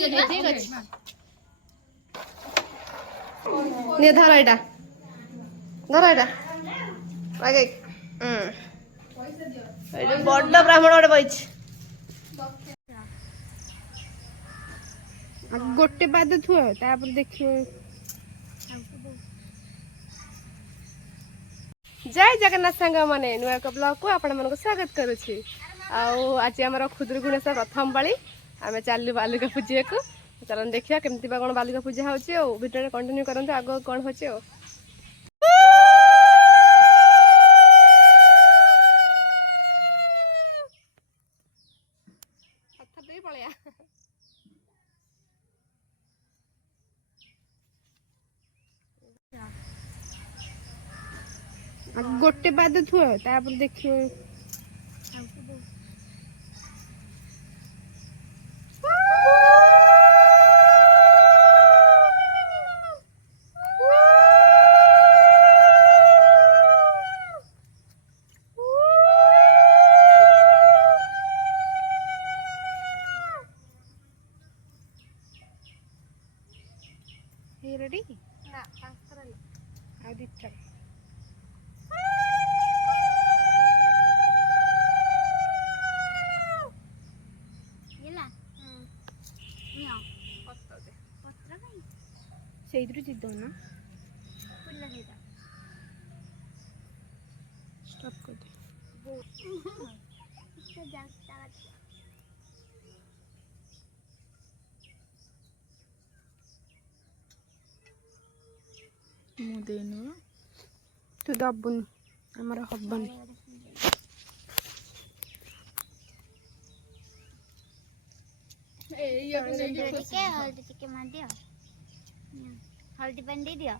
ठीक अच्छे नहीं धर एटा आगे बड़ ब्राह्मण गोटे बच गोटे पाद थुआ देखिए जय जगन्नाथ सांग मैंने नुआ एक ब्लॉग को आपण मन स्वागत करुच्ची आज आम खुदुरकुणी प्रथम पाली आम चलू बालुका पूजा को चलन देखिए केमती कौन बालुका पूजा हो भिडियो कंटिन्यू करते आग कौन हो गोटे पाद थुआ देखिए रेडी ना आदित्य ସେଇଥିରୁ ଜିଦ ନା ଷ୍ଟପ୍ କରିଦେ ମୁଁ ଦେଇନୁ ତୁ ଦବୁନି ଆମର ହବନି ଟିକେ ମାର ଦିଅ हल्दी पानी दे दिया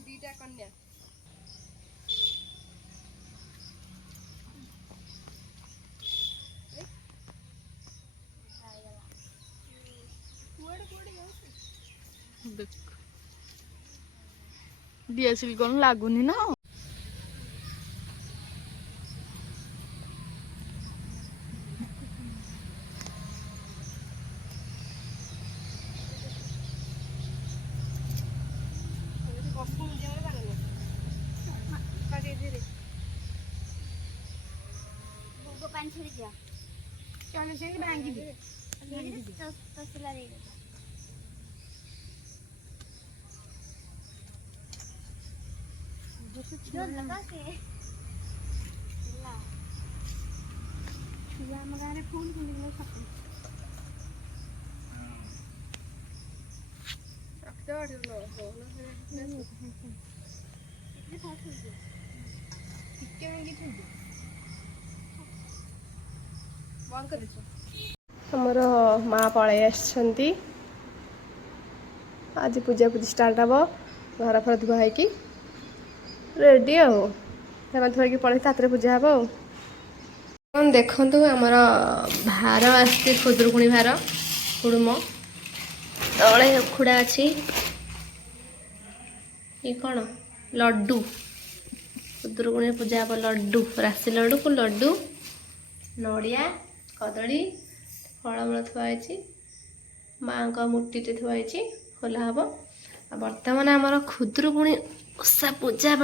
दुईटा कन्या डीएसएल कौन लागुनी ना पानी छड़ी दिया चलो से भांगी दे तसला रे जो लगा के ला या मगारे फूल मिलने सब अक्टोबर लो हो ना ये था ठीक है टिके मंगी थी बंद कर दो हमर माँ पळै आछंती आज पूजा पूजा स्टार्ट हम घर फर धुआ है रेडी आगे पड़े तात्र पूजा हम देखु आमर भार आसती खुदुरकुणी भार कुड़ुम तले उखुड़ा अच्छी ये कौन लड्डू खुदुरकुणी पूजा हम लड्डू राशि लड्डू को लड्डू नड़िया कदली फलमूल थुआई माँ का मूर्ति थुआई खोला हम बर्तमान आमर खुदुरकुणी ओषा पूजा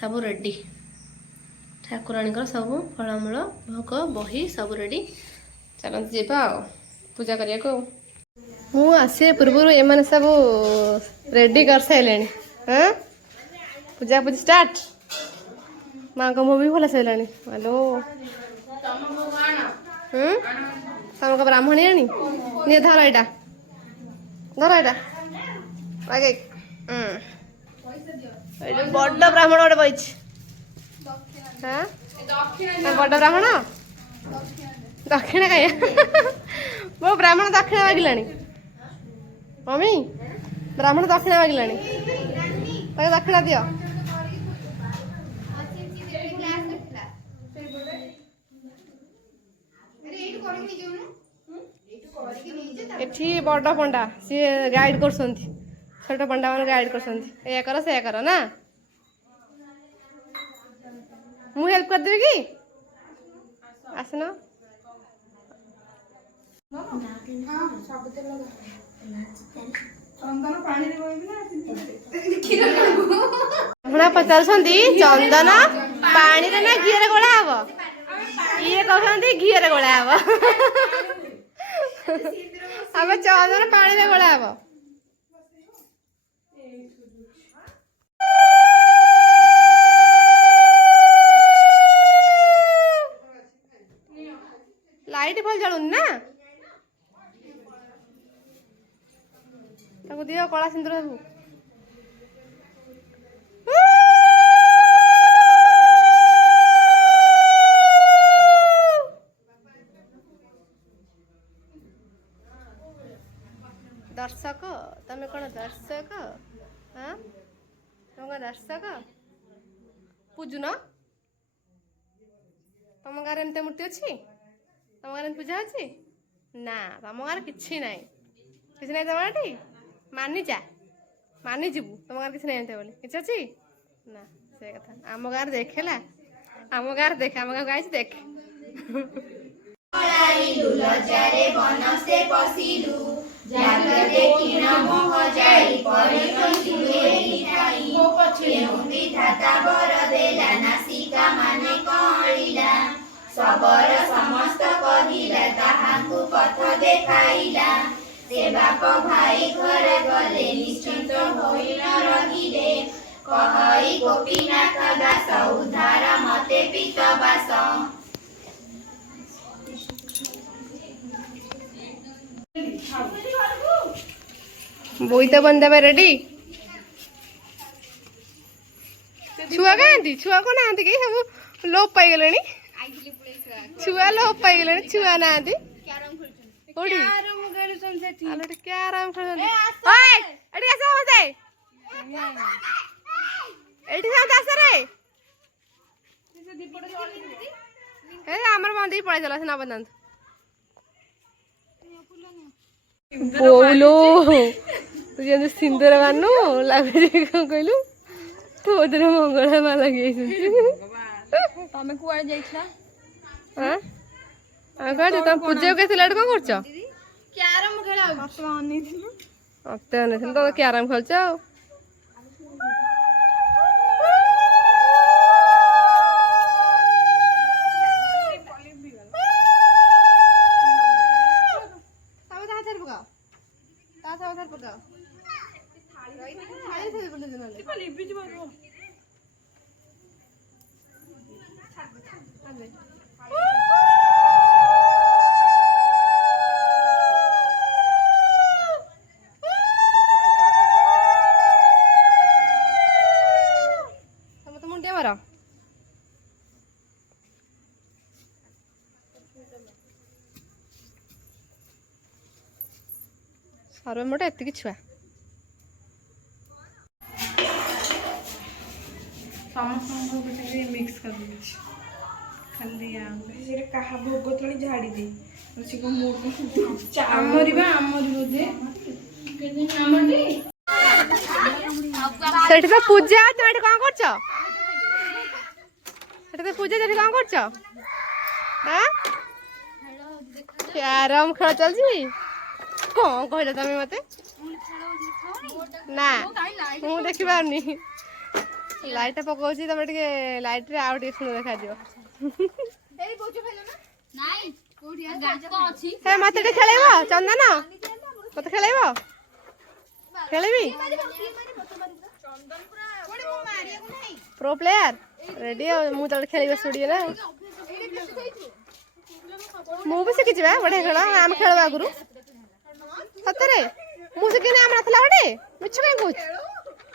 सब रेडी ठाकुराणी सब फलमूल भोग बही सब रेडी चलते जीवा पूजा करने को मु आसे पूर्व एम सब रेडी कर सारे हाँ पूजा पूजा स्टार्ट माँ को मुँह भी खोला सारे हेलो तुम को ब्राह्मणी आनी नहीं धर एटा आगे बड़ ब्राह्मण गोटे बच हाँ बड़ ब्राह्मण दक्षिण कहीं वो ब्राह्मण दक्षिण मागिला मम्मी ब्राह्मण दक्षिण मागिला दक्षिण दियो ଏଠି ବଡ଼ ପଣ୍ଡା ସିଏ ଗାଇଡ୍ କରୁଛନ୍ତି, ଛୋଟ ପଣ୍ଡା ମାନେ ଗାଇଡ୍ କରୁଛନ୍ତି, ଏଇଆ କର ସେଇଆ କର ନା। ମୁଁ ହେଲ୍ପ କରିଦେବି କି? ଆସୁନ। ଆପଣ ପଚାରୁଛନ୍ତି ଚନ୍ଦନ ପାଣିରେ ନା ଘିଅରେ ଗୋଳା ହବ? ଇଏ କହୁଛନ୍ତି ଘିଅରେ ଗୋଳା ହବ। ଆମେ ଚନ୍ଦନ ପାଣିରେ ଗୋଳା ହବ। ଲାଇଟ୍ ଭଲ ଜଳୁନି ନା, ତାକୁ ଦିଅ କଳା ସିନ୍ଦୁର ସବୁ। ଦର୍ଶକ ତମେ କଣ ଦର୍ଶକ? ହଁ ତମେ କଣ ଦର୍ଶକ? ପୂଜୁନ? ତମ ଗାଁରେ ଏମିତି ମୂର୍ତ୍ତି ଅଛି? ତମ ଗାଁରେ ପୂଜା ଅଛି? ନା ତମ ଗାଁରେ କିଛି ନାହିଁ, କିଛି ନାହିଁ ତମ ଏଠି ମାନିଯା, ମାନିଯିବୁ। ତମ ଗାଁରେ କିଛି ନାହିଁ ଏମିତି ବୋଲି କିଛି ଅଛି ନା? ସେ କଥା ଆମ ଗାଁରେ ଦେଖ ହେଲା, ଆମ ଗାଁରେ ଦେଖ, ଆମ ଗାଁକୁ ଆଇଛି ଦେଖ। ଲଜ୍ଜାରେ ବନସ୍ତେ ପଶିଲୁ, ଜାଗତେ କ୍ଷୀଣ ମୋହ ଯାଇ ପରିଗଣିଲୁ ଏହି ଠାଇ। କେଉଁ ବିଧାତା ବର ଦେଲା, ନାସିକା ମାନେ କଅଁଳିଲା, ଶବର ସମସ୍ତ କହିଲା, ତାହାଙ୍କୁ ପଥ ଦେଖାଇଲା। ସେ ବାପ ଭାଇ ଘର ଗଲେ, ନିଶ୍ଚିନ୍ତ ହୋଇ ନ ରହିଲେ, କହଇ ଗୋପୀନାଥ ଦାସ ଉଦ୍ଧାର ମତେ ପିତବାସ। ବୋଇତ ବନ୍ଦାବା ରେଡି। ଛୁଆ କାହାନ୍ତି? ଛୁଆ କଣ ନାହାନ୍ତି କେହି, ସବୁ ଲୋପ ପାଇଗଲେଣି। ଛୁଆ ଲୋପ ପାଇଗଲେଣି, ଛୁଆ ନାହାନ୍ତି। କୋଉଠି କ୍ୟାରମ ଖେଳୁଛନ୍ତି? ଏଠି ଆସ ସମସ୍ତେ, ଏଠି ସମସ୍ତେ ଆସରେ। ଆମର ବନ୍ଦ ହେଇକି ପଳେଇଥିଲା, ସେ ନବନ୍ଦାନ୍ତୁ। ବୋଉଲୋ ତୁ ଯେମିତି ସିନ୍ଦୁର ମାନୁ ଲାଗୁଛି, କଣ କହିଲୁ ତୋ ଦେହରେ ମଙ୍ଗଳା ମା ଲାଗିଯାଇଛନ୍ତି। ତମେ କୁଆଡେ ଯାଇଥିଲ? ତମେ ପୂଜାକୁ ଆସିଲା କଣ କରୁଛ? କ୍ୟାରମ ଖେଳା ମତେ ଅନେଇଥିଲୁ। ମତେ ଅନେଇଥିଲୁ, ତମେ କ୍ୟାରମ ଖେଳୁଛ ଆଉ। ସର୍ବମୋଟ ଏତିକି ଛୁଆ। ସମସ୍ତଙ୍କୁ ମିକ୍ସ କରିଦେଇଛି, ଖାଲି ସେଟା କାହା ଭୋଗ ତଳେ ଝାଡ଼ି ଦେ। ଆମରି ବା ଆମରି ବୋଧେ ସେଠି ତ ପୂଜା, ତମେ ଏଠି କଣ କରୁଛ? ସେଠି ତ ପୂଜା, ସେଠି କଣ କରୁଛ? କ୍ୟାରମ ଖେଳ ଚାଲିଛି। କଣ କହିଲ ତମେ ମତେ? ନା ମୁଁ ଦେଖିପାରୁନି। ଲାଇଟ୍ ଟା ପକଉଛି, ତମେ ଟିକେ ଲାଇଟ୍ ରେ ଆଉ ଟିକେ ସୁନ୍ଦର ଦେଖାଯିବ। ମତେ ଟିକେ ଖେଳେଇବ ଚନ୍ଦନ, ମତେ ଖେଳେଇବ? ଖେଳିବି? ପ୍ରୋ ପ୍ଲେୟାର ରେଡି ଆଉ। ମୁଁ ତ ଖେଳିବା ସ୍ଟୁଡିଓ ନା। ମୁଁ ବି ଶିଖିଛି ବା ବଢିଆ ଖେଳ। ଆମେ ଖେଳ ଆଗରୁ ସତରେ। ମୁଁ ଶିଖିନି, ଆମ ନଥିଲା ଗୋଟେ। ମିଛ କାଇଁ କହୁଛୁ?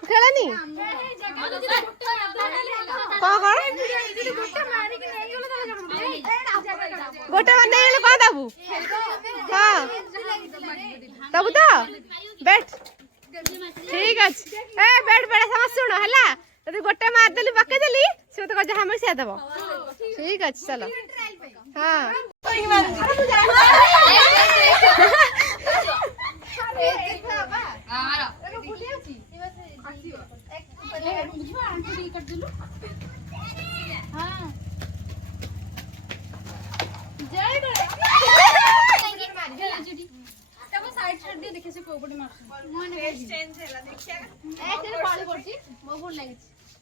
ଖେଳନି କଣ କଣ ଗୋଟେ ନେଇଗଲେ କଣ ଦବୁ? ହଁ ଦବୁ ତ? ବେଟ୍ ଠିକ ଅଛି। ବେଟ୍ ବେଟ୍ ସମସ୍ତେ ଶୁଣ ହେଲା, ଯଦି ଗୋଟେ ମାରିଦେଲି ପକେଇଦେଲି, ସେ ମତେ ଯାହା ଆମେ ସେଇଆ ଦବ। ଠିକ ଅଛି ଚାଲ। ହଁ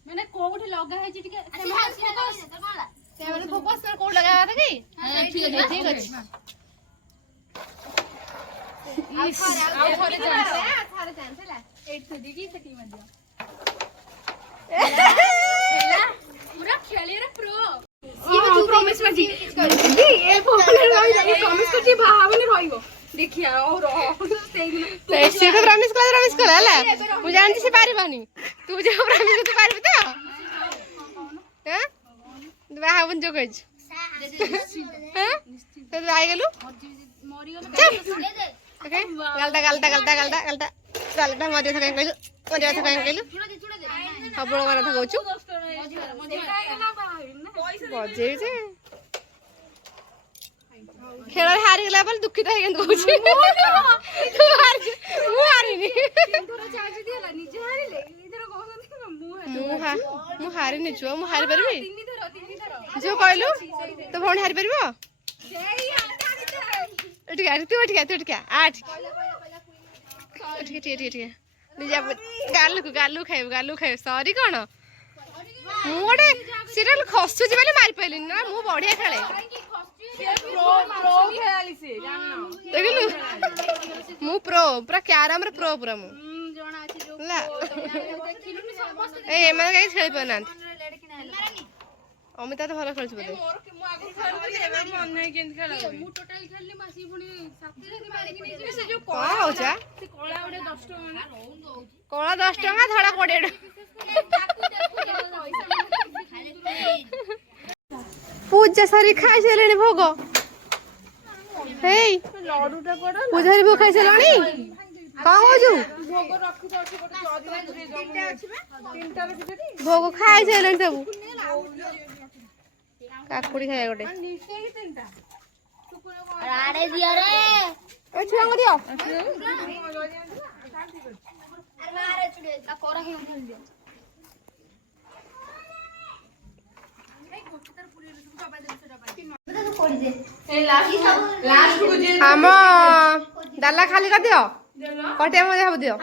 ମାନେ କୋଉଠି ଲଗା ହେଇଛି ଟିକେ ଫୋକସ୍ କୋଉଠି ଲଗାଇବା କଥା କି? ଠିକ ଅଛି। ପୁରା ଖେଳିରେ ପ୍ରୋ ଦେଖିଆ ସିଏ ତ ପ୍ରମିସ୍ କଲା ହେଲା ମୁଁ ଜାଣିଛି ସେ ପାରିବନି ତୁ ଯୋଉ ପ୍ରମିସ୍ ତୁ ପାରିବୁ ତ ତୁ ବାହା ହବୁନି ଯୋଉ କହିଛୁ ତୁ ଆଇଗଲୁ ଗାଲଟା ମରିବା କଥା କାହିଁ କହିଲୁ ସବୁବେଳେ ମରା କଥା କହୁଛୁ ବଜେଇ ଯେ ଖେଳରେ ହାରିଗଲା ପରେ ଦୁଃଖିତ ହେଇକି କହୁଛି ମୁଁ ହାରିନି ମୁଁ ହାରିନି ଝୁଅ ମୁଁ ହାରିପାରିବି ଝୁଅ କହିଲୁ ତୋ ଭଉଣୀ ହାରିପାରିବ ତୁ ଟିକେ ଗାଲୁ ଖାଇବୁ ସରି କଣ ମୁଁ ଗୋଟେ ସେଟା ଖସୁଛି ବୋଲି ମାରିପାରିଲିନି ନା ମୁଁ ବଢିଆ ଖେଳେ ଦେଖିଲୁ ମୁଁ ପ୍ରୋ ପୁରା କ୍ୟାରମରେ ପ୍ରୋ ପୁରା ମୁଁ ହେଲା ଏମାନେ କାହିଁ ଖେଳି ପାରୁନାହାନ୍ତି ଅମିତା ତ ଭଲ ଖେଳୁଛି ବୋଧେ କଣ ହଉଛ କଳା 10 ଟଙ୍କା ଧଳା 20 ଟଙ୍କା ପୂଜା ସାରି ଖାଇସାରିଲେଣି ଭୋଗ ହେଇ ପୂଜାରୀ ଭୋଗ ଖାଇସାରିଲାଣି କଣ କହୁଛୁ ଭୋଗ ଖାଇସାରିଲାଣି ସବୁ କାକୁଡି ଖାଇବା ଗୋଟେ ଛୁଆଙ୍କୁ ଦିଅ ଆମ ଡାଲା ଖାଲି କରିଦିଅ କଟିଆ ମଜା ହବ ଦିଅ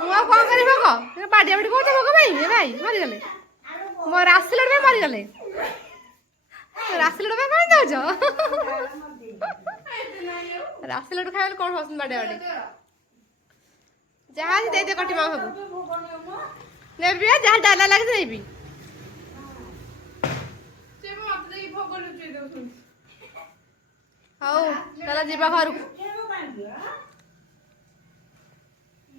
ମୁଁ ଆଉ କଣ କରିବି ଭୋଗ ବାଡିଆ ବାଡି କହୁଛ ଭୋଗ ପାଇଁ ଭାଇ ମରିଗଲେ ମୋ ରାସିଲଡ ପାଇଁ ମରିଗଲେ ରାସିଲଡ ପାଇଁ କଣ ଦଉଛ ରାସିଲଡ ଖାଇଲେ କଣ ହଉଛନ୍ତି ବାଡିଆ ବାଡି ଯାହା ଦେଇଦେ କଟି ମା ସବୁ ନେବି ଯାହା ଡାଲା ଲାଗିଛି ନେବି ହଉ ତାହେଲେ ଯିବା ଘରକୁ